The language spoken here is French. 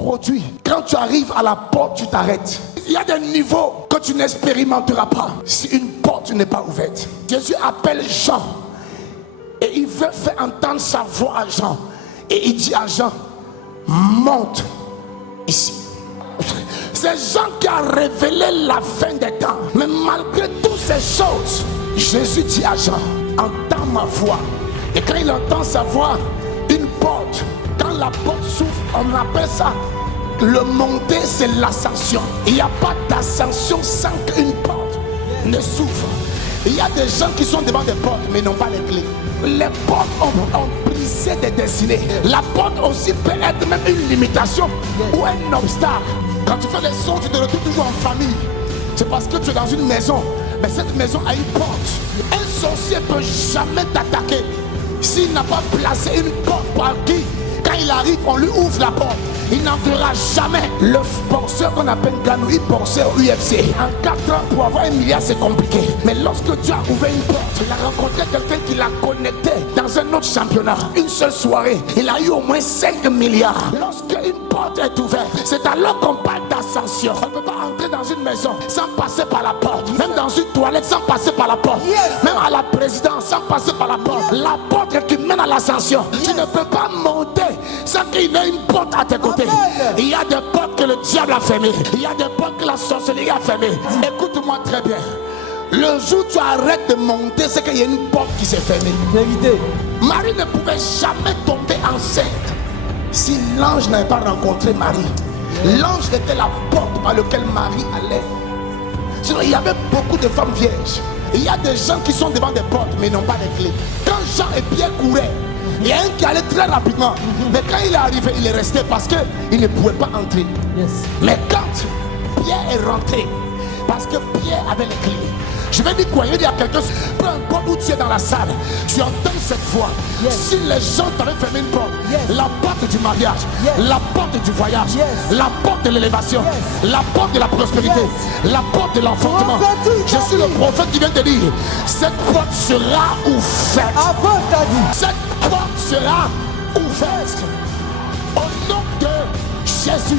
produit. Quand tu arrives à la porte, tu t'arrêtes. Il y a des niveaux que tu n'expérimenteras pas si une porte n'est pas ouverte. Jésus appelle Jean et il veut faire entendre sa voix à Jean. Et il dit à Jean, monte ici. C'est Jean qui a révélé la fin des temps. Mais malgré toutes ces choses, Jésus dit à Jean, entends ma voix. Et quand il entend sa voix, une porte, quand la porte s'ouvre, on appelle ça le monter, c'est l'ascension. Il n'y a pas d'ascension sans qu'une porte ne s'ouvre. Il y a des gens qui sont devant des portes mais n'ont pas les clés. Les portes ont brisé des destinées. La porte aussi peut être même une limitation ou un obstacle. Quand tu fais les sons, tu te retrouves toujours en famille. C'est parce que tu es dans une maison. Mais cette maison a une porte. Un sorcier ne peut jamais t'attaquer s'il n'a pas placé une porte par qui, quand il arrive, on lui ouvre la porte. Il n'entrera jamais. Le boxeur qu'on appelle Ganoui, boxeur au UFC. En 4 ans, pour avoir 1 milliard, c'est compliqué. Mais lorsque Dieu a ouvert une porte, il a rencontré quelqu'un qui l'a connecté dans un autre championnat. Une seule soirée, il a eu au moins 5 milliards. Lorsque une porte est ouverte, c'est alors qu'on parle d'ascension. On ne peut pas entrer dans une maison sans passer par la porte. Même dans une toilette sans passer par la porte. Même à la présidence sans passer par la porte. La porte qui mène à l'ascension. Tu ne peux pas monter sans qu'il y ait une porte à tes côtés. Il y a des portes que le diable a fermées. Il y a des portes que la sorcellerie a fermées. Écoute-moi très bien. Le jour où tu arrêtes de monter, c'est qu'il y a une porte qui s'est fermée. Vérité. Marie ne pouvait jamais tomber enceinte si l'ange n'avait pas rencontré Marie. L'ange était la porte par laquelle Marie allait. Sinon, il y avait beaucoup de femmes vierges. Il y a des gens qui sont devant des portes mais n'ont pas les clés. Quand Jean et Pierre couraient, il y a un qui allait très rapidement. Mais quand il est arrivé, il est resté parce qu'il ne pouvait pas entrer. Mais quand Pierre est rentré, parce que Pierre avait les clés. Je vais dire quoi? Il y a quelqu'un, peu importe où tu es dans la salle, tu entends cette voix. Si les gens t'avaient fermé une porte, la porte du mariage, la porte du voyage, la porte de l'élévation, la porte de la prospérité, la porte de l'enfantement. Je suis le prophète qui vient te dire, cette porte sera ouverte. Cette porte sera ouverte. Au nom de Jésus.